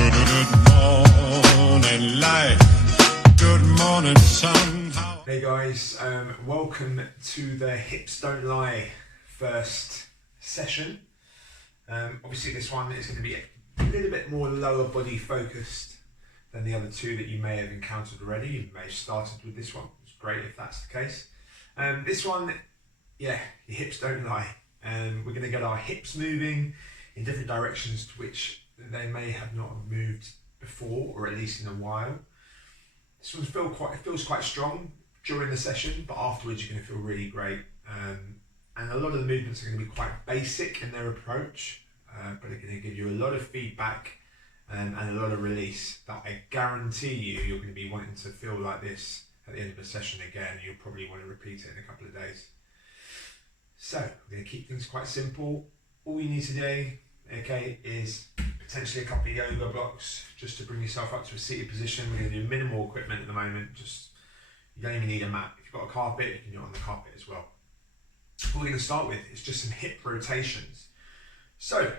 Hey guys, welcome to the Hips Don't Lie first session. Obviously this one is going to be a little bit more lower body focused than the other two that you may have encountered already. You may have started with this one. It's great if that's the case. This one, yeah, your hips don't lie. We're going to get our hips moving in different directions to which they may have not moved before, or at least in a while. This one feels quite strong during the session, but afterwards you're going to feel really great. And a lot of the movements are going to be quite basic in their approach, but they're going to give you a lot of feedback and a lot of release that I guarantee you're going to be wanting to feel like this at the end of the session again. You'll probably want to repeat it in a couple of days. So we're going to keep things quite simple. All you need to do, okay, is potentially a couple of yoga blocks just to bring yourself up to a seated position. We're going to do minimal equipment at the moment. You don't even need a mat. If you've got a carpet, you can do it on the carpet as well. What we're going to start with is just some hip rotations. So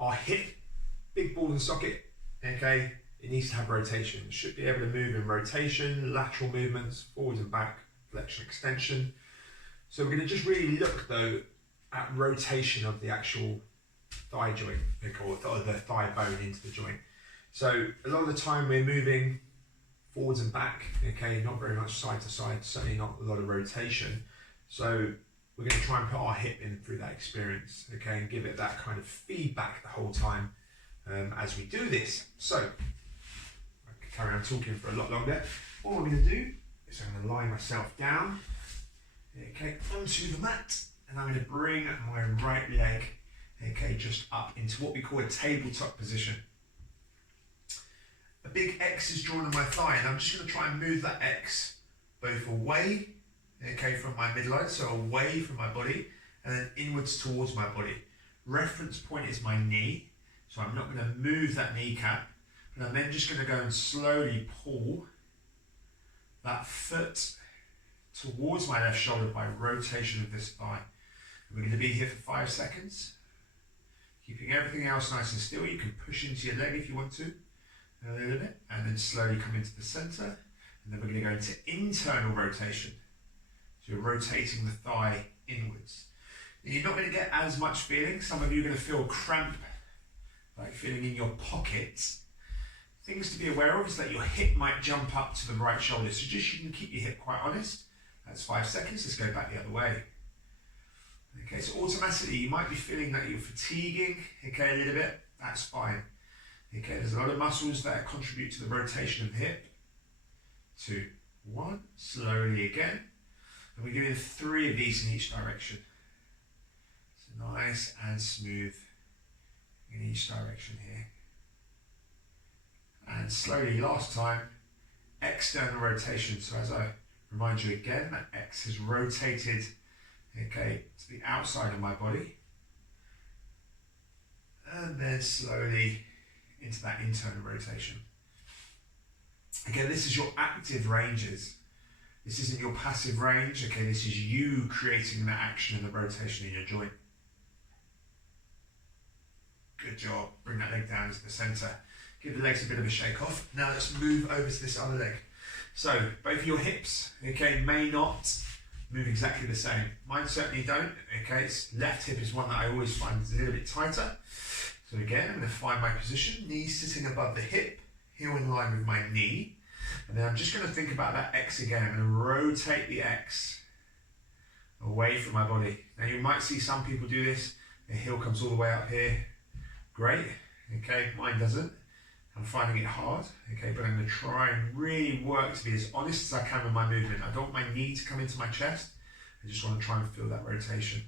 our hip, big ball and socket, okay, it needs to have rotation. It should be able to move in rotation, lateral movements, forwards and back, flexion, extension. So we're going to just really look though at rotation of the actual thigh joint, or the thigh bone into the joint. So a lot of the time we're moving forwards and back, okay, not very much side to side, certainly not a lot of rotation. So we're going to try and put our hip in through that experience, okay, and give it that kind of feedback the whole time as we do this. So I can carry on talking for a lot longer. What I'm going to do is I'm going to lie myself down, okay, onto the mat, and I'm going to bring my right leg, okay, just up into what we call a tabletop position. A big X is drawn on my thigh, and I'm just going to try and move that X both away, okay, from my midline, so away from my body, and then inwards towards my body. Reference point is my knee, so I'm not going to move that kneecap, but I'm then just going to go and slowly pull that foot towards my left shoulder by rotation of this thigh. We're going to be here for 5 seconds. Keeping everything else nice and still. You can push into your leg if you want to, a little bit, and then slowly come into the center. And then we're going to go into internal rotation. So you're rotating the thigh inwards. Now you're not going to get as much feeling. Some of you are going to feel cramp, like feeling in your pockets. Things to be aware of is that your hip might jump up to the right shoulder. So just you can keep your hip quite honest. That's 5 seconds. Let's go back the other way. Okay, so automatically you might be feeling that you're fatiguing, okay, a little bit. That's fine. Okay, there's a lot of muscles that contribute to the rotation of the hip. 2, 1, slowly again. And we're doing 3 of these in each direction. So nice and smooth in each direction here. And slowly, last time, external rotation. So as I remind you again, that X has rotated, okay, to the outside of my body. And then slowly into that internal rotation. Again, this is your active ranges. This isn't your passive range, okay, this is you creating that action and the rotation in your joint. Good job. Bring that leg down to the center. Give the legs a bit of a shake off. Now let's move over to this other leg. So both your hips, okay, may not move exactly the same. Mine certainly don't, okay. Left hip is one that I always find is a little bit tighter. So again, I'm going to find my position, knee sitting above the hip, heel in line with my knee. And then I'm just going to think about that X again. I'm going to rotate the X away from my body. Now you might see some people do this. The heel comes all the way up here. Great, okay, mine doesn't. I'm finding it hard, okay, but I'm going to try and really work to be as honest as I can with my movement. I don't want my knee to come into my chest. I just want to try and feel that rotation.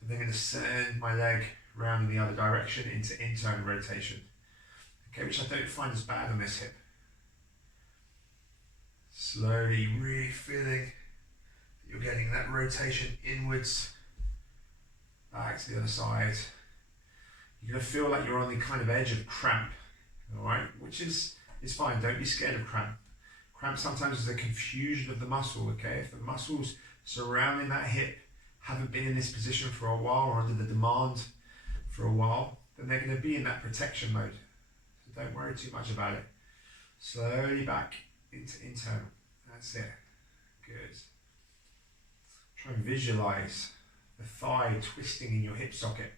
And then I'm going to send my leg round in the other direction into internal rotation, okay, which I don't find as bad on this hip. Slowly, really feeling that you're getting that rotation inwards, back to the other side. You're going to feel like you're on the kind of edge of cramp, all right, which is fine. Don't be scared of cramp. Cramp sometimes is a confusion of the muscle, okay? If the muscles surrounding that hip haven't been in this position for a while or under the demand for a while, then they're going to be in that protection mode. So Don't worry too much about it. Slowly back into internal. That's it. Good. Try and visualize the thigh twisting in your hip socket.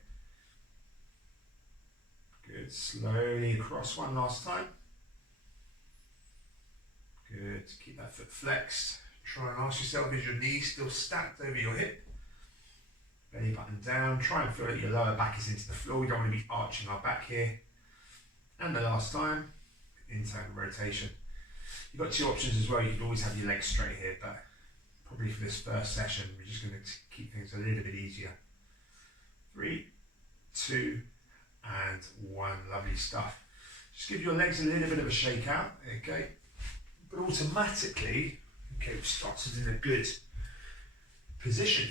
Good. Slowly across one last time. Good. Keep that foot flexed. Try and ask yourself, is your knee still stacked over your hip? Belly button down. Try and feel like your lower back is into the floor. We don't want to be arching our back here. And the last time, internal rotation. You've got two options as well. You can always have your legs straight here, but probably for this first session, we're just going to keep things a little bit easier. 3, 2, and 1. Lovely stuff. Just give your legs a little bit of a shake out, okay? But automatically, okay, we've started in a good position.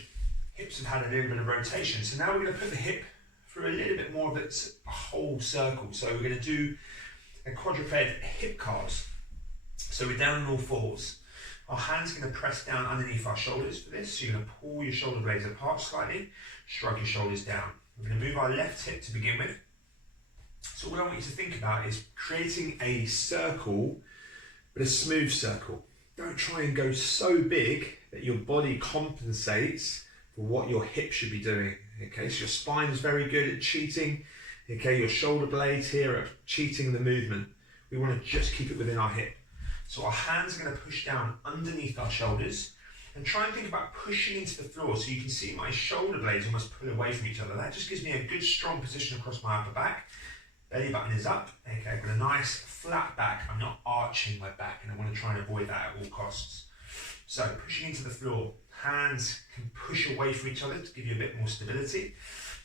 Hips have had a little bit of rotation. So now we're going to put the hip through a little bit more of a whole circle. So we're going to do a quadruped hip curls. So we're down on all fours. Our hands are going to press down underneath our shoulders for this. So you're going to pull your shoulder blades apart slightly, shrug your shoulders down. We're going to move our left hip to begin with. So what I want you to think about is creating a circle, but a smooth circle. Don't try and go so big that your body compensates for what your hip should be doing. Okay, so your spine is very good at cheating. Okay, your shoulder blades here are cheating the movement. We want to just keep it within our hip. So our hands are going to push down underneath our shoulders and try and think about pushing into the floor. So you can see my shoulder blades almost pull away from each other. That just gives me a good strong position across my upper back. Belly button is up. Okay, I've got a nice flat back. I'm not arching my back, and I want to try and avoid that at all costs. So pushing into the floor, hands can push away from each other to give you a bit more stability.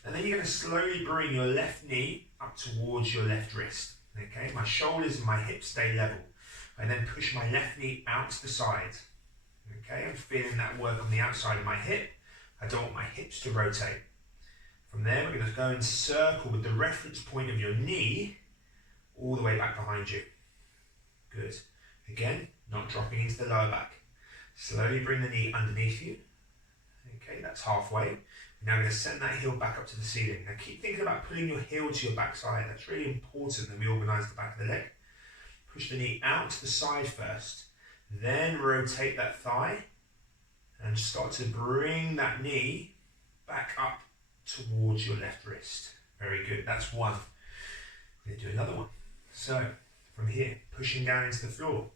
And then you're going to slowly bring your left knee up towards your left wrist. Okay, my shoulders and my hips stay level. I then push my left knee out to the side. Okay, I'm feeling that work on the outside of my hip. I don't want my hips to rotate. From there, we're going to go and circle with the reference point of your knee all the way back behind you. Good. Again, not dropping into the lower back. Slowly bring the knee underneath you. Okay, that's halfway. We're now going to send that heel back up to the ceiling. Now keep thinking about pulling your heel to your backside. That's really important that we organise the back of the leg. Push the knee out to the side first. Then rotate that thigh and start to bring that knee back up towards your left wrist. Very good. That's one. We're going to do another one. So from here, pushing down into the floor.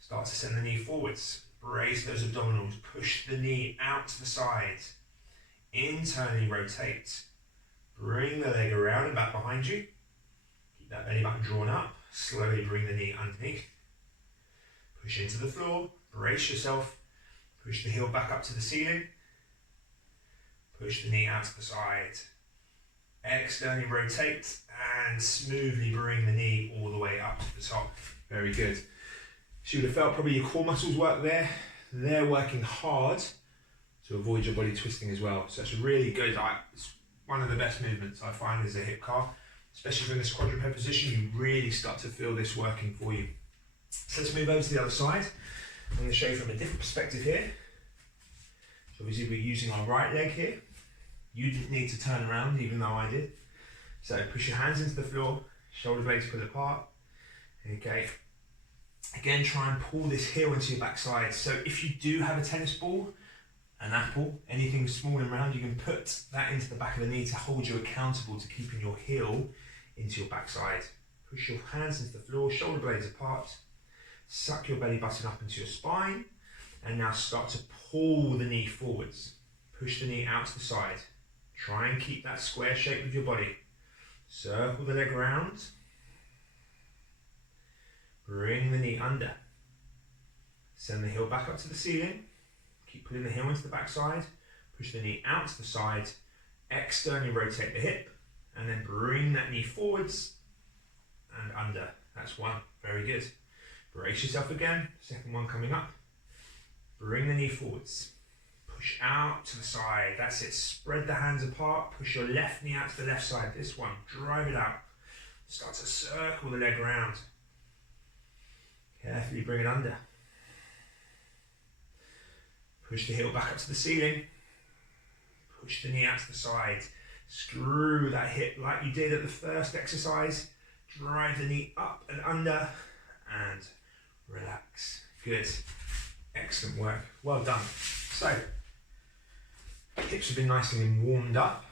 Start to send the knee forwards. Brace those abdominals. Push the knee out to the side. Internally rotate. Bring the leg around and back behind you. Keep that belly button drawn up. Slowly bring the knee underneath. Push into the floor. Brace yourself. Push the heel back up to the ceiling. Push the knee out to the side. Externally rotate and smoothly bring the knee all the way up to the top. Very good. So you would have felt probably your core muscles work there. They're working hard to avoid your body twisting as well. So it's really good. It's one of the best movements I find is a hip curl. Especially from this quadruped position, you really start to feel this working for you. So let's move over to the other side. I'm going to show you from a different perspective here. So obviously we're using our right leg here. You didn't need to turn around, even though I did. So push your hands into the floor, shoulder blades pull apart. Okay. Again, try and pull this heel into your backside. So if you do have a tennis ball, an apple, anything small and round, you can put that into the back of the knee to hold you accountable to keeping your heel into your backside. Push your hands into the floor, shoulder blades apart. Suck your belly button up into your spine. And now start to pull the knee forwards. Push the knee out to the side. Try and keep that square shape with your body. Circle the leg around. Bring the knee under. Send the heel back up to the ceiling. Keep pulling the heel into the backside. Push the knee out to the side. Externally rotate the hip. And then bring that knee forwards and under. That's one. Very good. Brace yourself again. Second one coming up. Bring the knee forwards. Push out to the side. That's it. Spread the hands apart. Push your left knee out to the left side. This one. Drive it out. Start to circle the leg around. Carefully bring it under. Push the heel back up to the ceiling. Push the knee out to the side. Screw that hip like you did at the first exercise. Drive the knee up and under and relax. Good. Excellent work. Well done. So, hips have been nicely warmed up.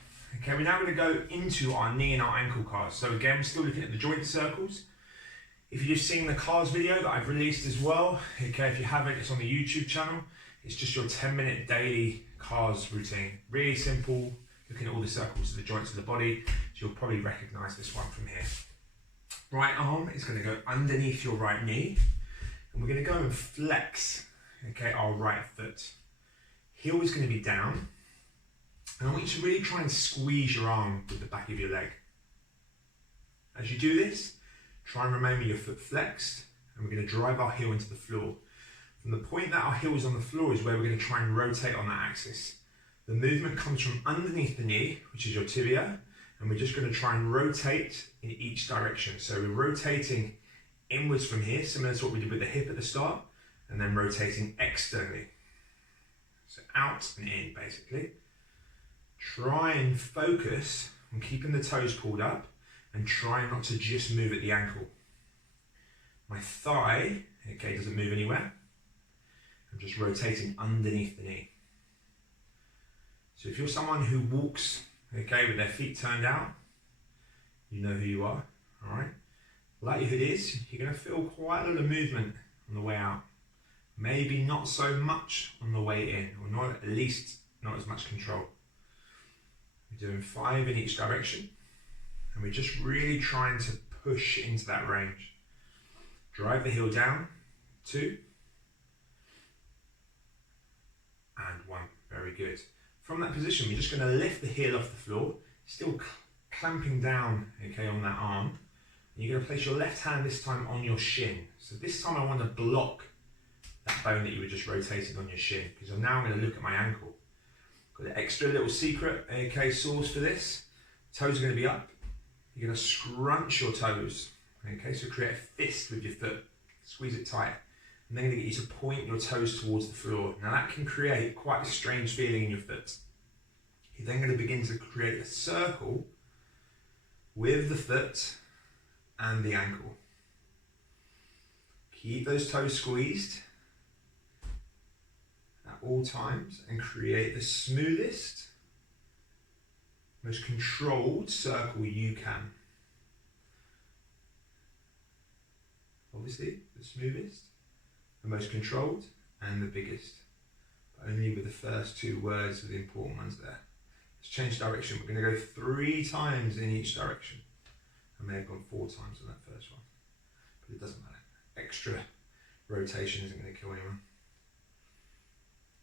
Okay, we're now going to go into our knee and our ankle cars. So again, we're still looking at the joint circles. If you've just seen the cars video that I've released as well, okay, if you haven't, it's on the YouTube channel. It's just your 10-minute daily cars routine. Really simple, looking at all the circles of the joints of the body. So you'll probably recognize this one from here. Right arm is going to go underneath your right knee. And we're going to go and flex, okay, our right foot. Heel is going to be down. And I want you to really try and squeeze your arm with the back of your leg. As you do this, try and remain with your foot flexed, and we're going to drive our heel into the floor. From the point that our heel is on the floor is where we're going to try and rotate on that axis. The movement comes from underneath the knee, which is your tibia, and we're just going to try and rotate in each direction. So we're rotating inwards from here, similar to what we did with the hip at the start, and then rotating externally. So out and in, basically. Try and focus on keeping the toes pulled up and try not to just move at the ankle. My thigh, okay, doesn't move anywhere. I'm just rotating underneath the knee. So if you're someone who walks, okay, with their feet turned out, you know who you are, all right? Likelihood is you're going to feel quite a lot of movement on the way out. Maybe not so much on the way in, or not, at least not as much control. We're doing 5 in each direction, and we're just really trying to push into that range. Drive the heel down, 2, and 1. Very good. From that position, we're just going to lift the heel off the floor, still clamping down, okay, on that arm. And you're going to place your left hand this time on your shin. So this time I want to block that bone that you were just rotating on your shin, because I'm now going to look at my ankle. Got an extra little secret, okay, sauce for this. Toes are going to be up. You're going to scrunch your toes, okay, so create a fist with your foot. Squeeze it tight. And then going to get you to point your toes towards the floor. Now that can create quite a strange feeling in your foot. You're then going to begin to create a circle with the foot and the ankle. Keep those toes squeezed at all times and create the smoothest, most controlled circle you can. Obviously, the smoothest, the most controlled, and the biggest. But only with the first 2 words are the important ones there. Let's change direction. We're going to go 3 times in each direction. I may have gone 4 times on that first one, but it doesn't matter. Extra rotation isn't going to kill anyone.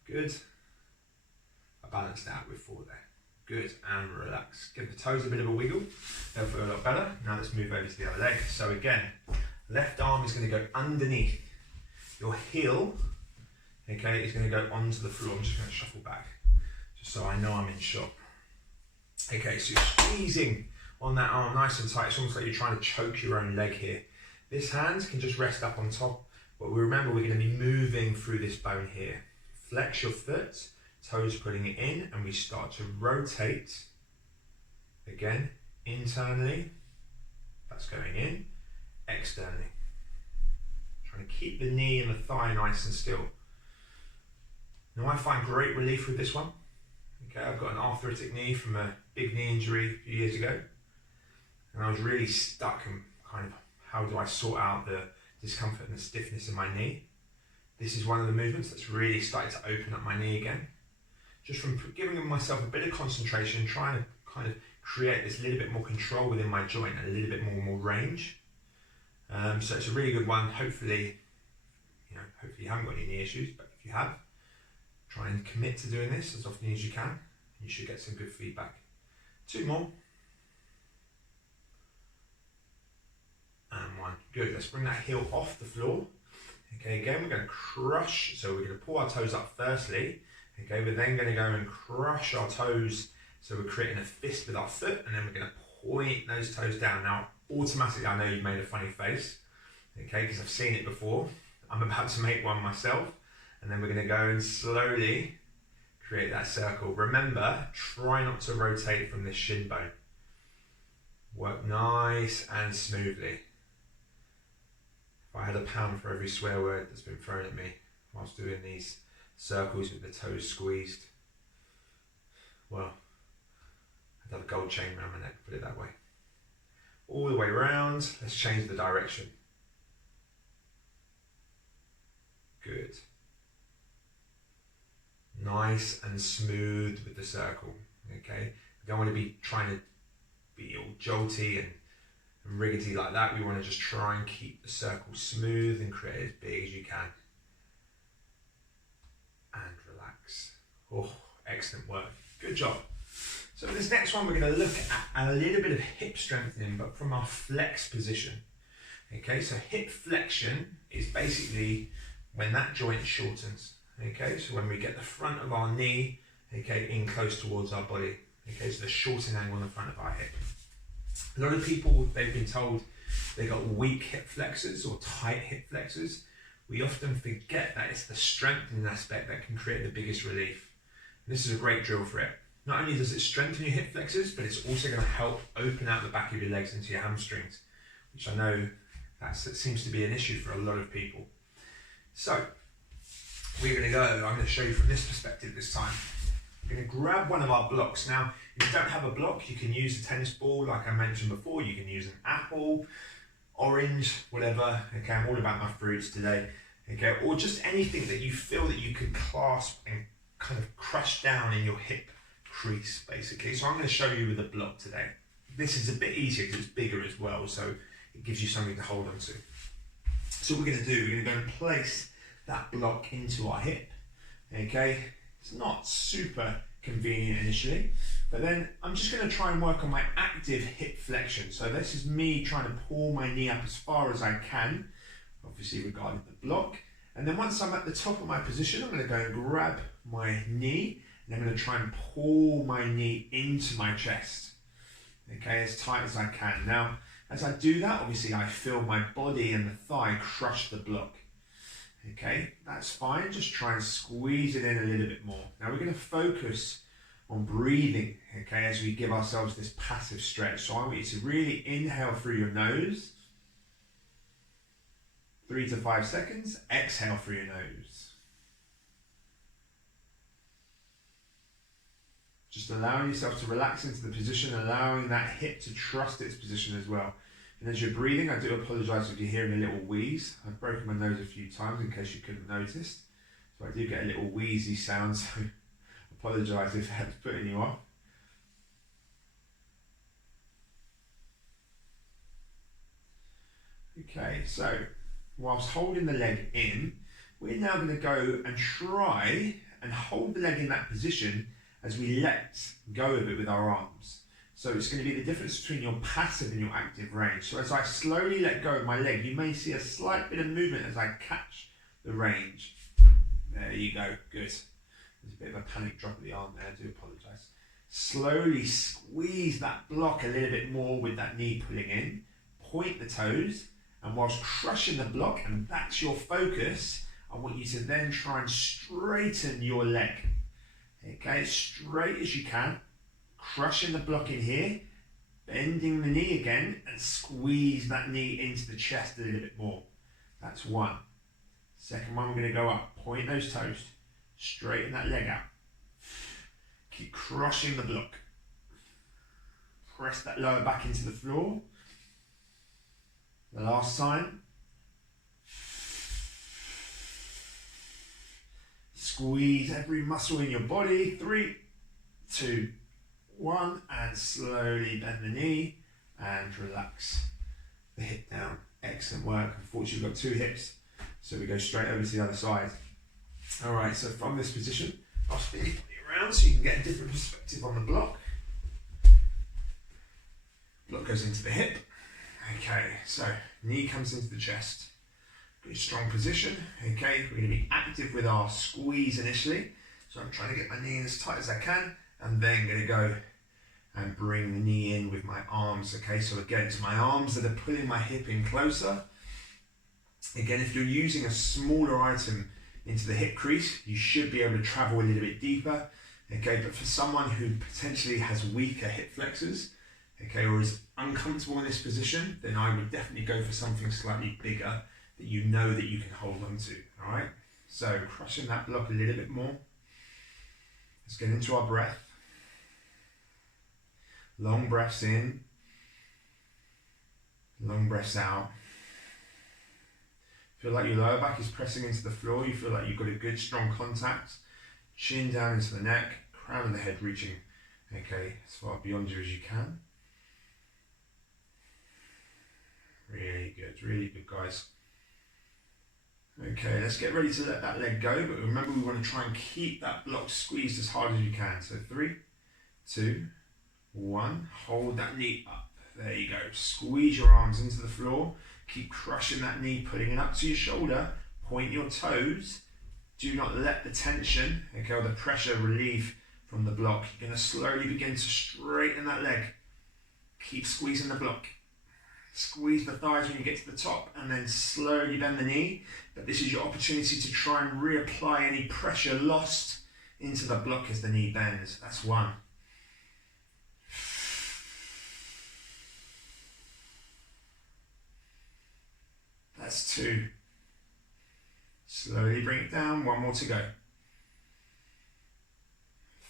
Good. I balanced out with 4 there. Good, and relax. Give the toes a bit of a wiggle. They'll feel a lot better. Now let's move over to the other leg. So again, left arm is going to go underneath. Your heel, okay, is going to go onto the floor. I'm just going to shuffle back, just so I know I'm in shot. Okay, so you're squeezing on that arm nice and tight. It's almost like you're trying to choke your own leg here. This hand can just rest up on top, but remember we're going to be moving through this bone here. Flex your foot, toes putting it in, and we start to rotate. Again, internally, that's going in, externally. Trying to keep the knee and the thigh nice and still. Now I find great relief with this one. Okay, I've got an arthritic knee from a big knee injury a few years ago. And I was really stuck in kind of how do I sort out the discomfort and the stiffness in my knee. This is one of the movements that's really started to open up my knee again. Just from giving myself a bit of concentration, trying to kind of create this little bit more control within my joint and a little bit more range. So it's a really good one. Hopefully you haven't got any knee issues, but if you have, try and commit to doing this as often as you can. You should get some good feedback. 2 more. And 1. Good. Let's bring that heel off the floor. Okay, again, we're going to crush. So we're going to pull our toes up firstly. Okay, we're then going to go and crush our toes. So we're creating a fist with our foot, and then we're going to point those toes down. Now, automatically, I know you've made a funny face. Okay, because I've seen it before. I'm about to make one myself. And then we're going to go and slowly create that circle. Remember, try not to rotate from this shin bone. Work nice and smoothly. If I had a pound for every swear word that's been thrown at me whilst doing these circles with the toes squeezed, well, I'd have a gold chain around my neck, put it that way. All the way around, let's change the direction. Good. Nice and smooth with the circle, okay? We don't want to be trying to be all jolty and riggedy like that. We want to just try and keep the circle smooth and create it as big as you can. And relax. Oh, excellent work. Good job. So for this next one, we're going to look at a little bit of hip strengthening, but from our flex position. Okay, so hip flexion is basically when that joint shortens. Okay, so when we get the front of our knee, okay, in close towards our body. Okay, so the shortening angle on the front of our hip. A lot of people, they've been told they've got weak hip flexors or tight hip flexors. We often forget that it's the strengthening aspect that can create the biggest relief. This is a great drill for it. Not only does it strengthen your hip flexors, but it's also going to help open out the back of your legs into your hamstrings, which I know that seems to be an issue for a lot of people. So we're going to go, I'm going to show you from this perspective this time. We're going to grab one of our blocks. Now, if you don't have a block, you can use a tennis ball, like I mentioned before. You can use an apple, orange, whatever. Okay, I'm all about my fruits today. Okay, or just anything that you feel that you could clasp and kind of crush down in your hip crease, basically. So I'm going to show you with a block today. This is a bit easier because it's bigger as well, so it gives you something to hold on to. So what we're going to do, we're going to go and place that block into our hip. Okay, it's not super convenient initially, but then I'm just going to try and work on my active hip flexion. So this is me trying to pull my knee up as far as I can, obviously regarding the block. And then once I'm at the top of my position, I'm going to go and grab my knee, and I'm going to try and pull my knee into my chest, okay, as tight as I can. Now, as I do that, obviously I feel my body and the thigh crush the block. Okay, that's fine. Just try and squeeze it in a little bit more. Now we're going to focus on breathing, okay, as we give ourselves this passive stretch. So I want you to really inhale through your nose, 3 to 5 seconds. Exhale through your nose. Just allowing yourself to relax into the position, allowing that hip to trust its position as well. And as you're breathing, I do apologise if you're hearing a little wheeze. I've broken my nose a few times in case you couldn't notice. So I do get a little wheezy sound, so apologise if that's putting you off. Okay, so whilst holding the leg in, we're now going to go and try and hold the leg in that position as we let go of it with our arms. So it's going to be the difference between your passive and your active range. So as I slowly let go of my leg, you may see a slight bit of movement as I catch the range. There you go, good. There's a bit of a panic drop of the arm there, I do apologise. Slowly squeeze that block a little bit more with that knee pulling in. Point the toes, and whilst crushing the block, and that's your focus, I want you to then try and straighten your leg. Okay, as straight as you can. Crushing the block in here, bending the knee again, and squeeze that knee into the chest a little bit more. That's one. Second one, we're going to go up. Point those toes. Straighten that leg out. Keep crushing the block. Press that lower back into the floor. The last time. Squeeze every muscle in your body. 3, 2, 1, and slowly bend the knee and relax the hip down. Excellent work. Unfortunately, we've got 2 hips, so we go straight over to the other side. All right, so from this position, I'll spin you around so you can get a different perspective on the block. Block goes into the hip. Okay, so knee comes into the chest. Good strong position. Okay, we're going to be active with our squeeze initially. So I'm trying to get my knee in as tight as I can, and then going to go and bring the knee in with my arms. Okay, so again, it's my arms that are pulling my hip in closer. Again, if you're using a smaller item into the hip crease, you should be able to travel a little bit deeper. Okay, but for someone who potentially has weaker hip flexors, okay, or is uncomfortable in this position, then I would definitely go for something slightly bigger that you know that you can hold on to, all right? So crushing that block a little bit more. Let's get into our breath. Long breaths in, long breaths out. Feel like your lower back is pressing into the floor. You feel like you've got a good strong contact. Chin down into the neck, crown of the head reaching, okay, as far beyond you as you can. Really good guys. Okay, let's get ready to let that leg go, but remember we want to try and keep that block squeezed as hard as you can. So 3, 2, 1, hold that knee up. There you go. Squeeze your arms into the floor. Keep crushing that knee, putting it up to your shoulder. Point your toes. Do not let the tension, okay, or the pressure relieve from the block. You're going to slowly begin to straighten that leg. Keep squeezing the block. Squeeze the thighs when you get to the top and then slowly bend the knee. But this is your opportunity to try and reapply any pressure lost into the block as the knee bends. That's 1. That's 2. Slowly bring it down. 1 more to go.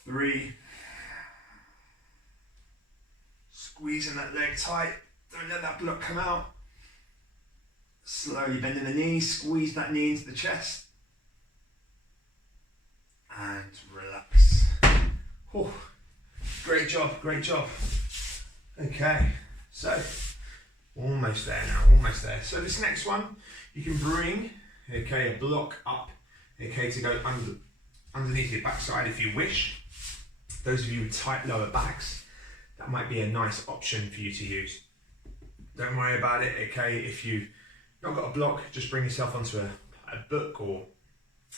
3. Squeezing that leg tight. Don't let that block come out. Slowly bending the knee. Squeeze that knee into the chest. And relax. Oh, great job, great job. Okay, so almost there now, almost there. So this next one, you can bring, okay, a block up, okay, to go underneath your backside if you wish. Those of you with tight lower backs, that might be a nice option for you to use. Don't worry about it, okay? If you've not got a block, just bring yourself onto a book or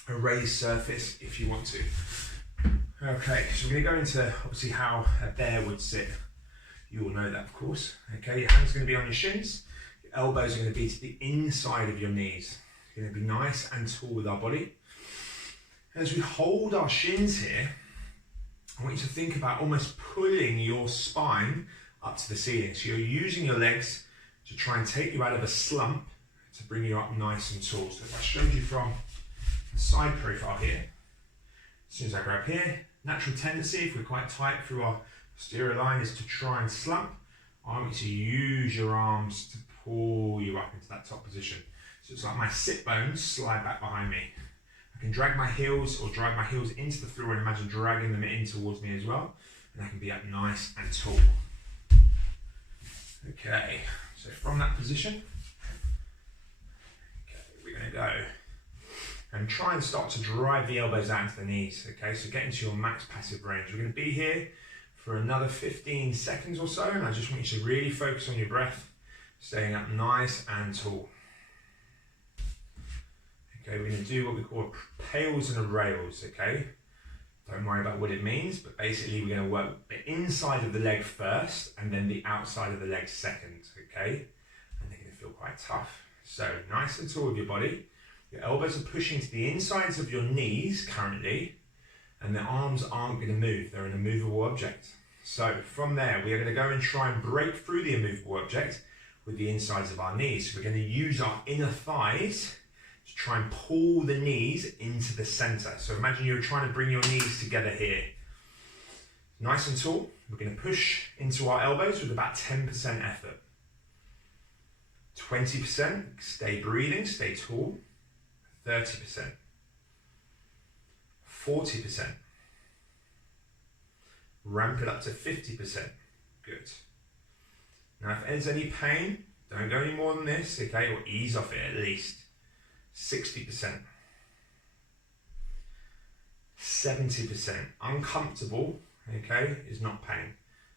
a raised surface if you want to. Okay, so we're going to go into obviously how a bear would sit. You all know that, of course. Okay, your hands are going to be on your shins. Your elbows are going to be to the inside of your knees. You're going to be nice and tall with our body. As we hold our shins here, I want you to think about almost pulling your spine up to the ceiling. So you're using your legs to try and take you out of a slump to bring you up nice and tall. So if I showed you from the side profile here, as soon as I grab here, natural tendency, if we're quite tight through our posterior line, is to try and slump. I want you to use your arms to pull you up into that top position. So it's like my sit bones slide back behind me. I can drag my heels or drive my heels into the floor and imagine dragging them in towards me as well. And I can be up nice and tall. Okay, so from that position, okay, we're going to go and try and start to drive the elbows out into the knees. Okay, so get into your max passive range. We're going to be here for another 15 seconds or so, and I just want you to really focus on your breath, staying up nice and tall. Okay, we're going to do what we call pails and rails, okay? Don't worry about what it means, but basically we're going to work the inside of the leg first and then the outside of the leg second, okay? And they're going to feel quite tough. So nice and tall with your body. Your elbows are pushing to the insides of your knees currently, and the arms aren't going to move. They're an immovable object. So from there, we are going to go and try and break through the immovable object with the insides of our knees. So we're going to use our inner thighs to try and pull the knees into the center. So imagine you're trying to bring your knees together here. Nice and tall. We're going to push into our elbows with about 10% effort. 20%, stay breathing, stay tall. 30%. 40%. Ramp it up to 50%. Good. Now if there's any pain, don't go any more than this, okay, or ease off it at least. 60%. 70%. Uncomfortable, okay, is not pain.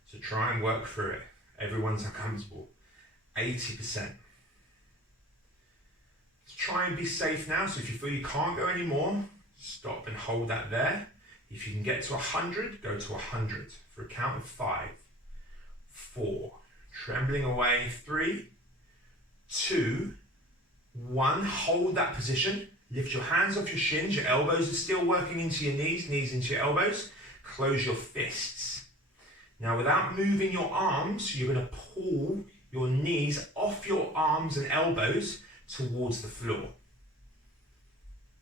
So try and work through it. Everyone's uncomfortable. 80%. Try and be safe now. So if you feel you can't go anymore, stop and hold that there. If you can get to 100, go to 100 for a count of 5, 4, trembling away, 3, 2, 1. Hold that position. Lift your hands off your shins. Your elbows are still working into your knees, knees into your elbows. Close your fists. Now, without moving your arms, you're going to pull your knees off your arms and elbows towards the floor.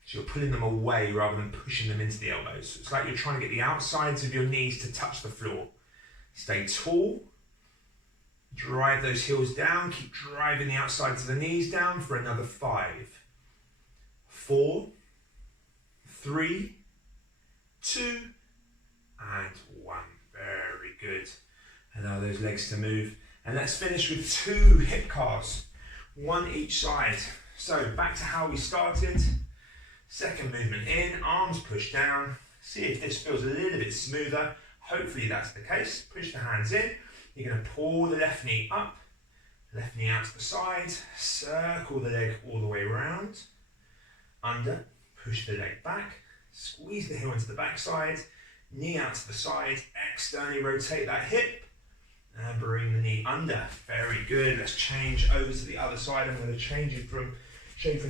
So you're pulling them away rather than pushing them into the elbows. So it's like you're trying to get the outsides of your knees to touch the floor. Stay tall. Drive those heels down. Keep driving the outsides of the knees down for another 5, 4, 3, 2, and 1. Very good. Allow those legs to move. And let's finish with 2 hip casts, 1 each side. So back to how we started. Second movement in, arms push down. See if this feels a little bit smoother. Hopefully that's the case. Push the hands in. You're going to pull the left knee up, left knee out to the side, circle the leg all the way around, under, push the leg back, squeeze the heel into the backside, knee out to the side, externally rotate that hip, and bring the knee under. Very good. Let's change over to the other side. I'm going to show you from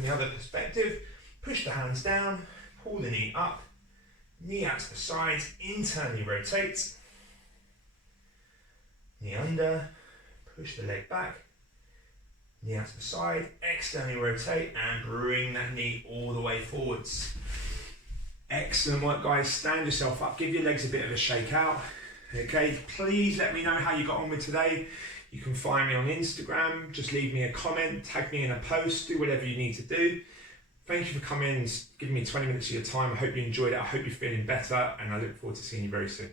the other perspective. Push the hands down, pull the knee up, knee out to the side, internally rotate, knee under, push the leg back, knee out to the side, externally rotate, and bring that knee all the way forwards. Excellent work, guys. Stand yourself up, give your legs a bit of a shake out. Okay, please let me know how you got on with today. You can find me on Instagram, just leave me a comment, tag me in a post, do whatever you need to do. Thank you for coming and giving me 20 minutes of your time. I hope you enjoyed it. I hope you're feeling better, and I look forward to seeing you very soon.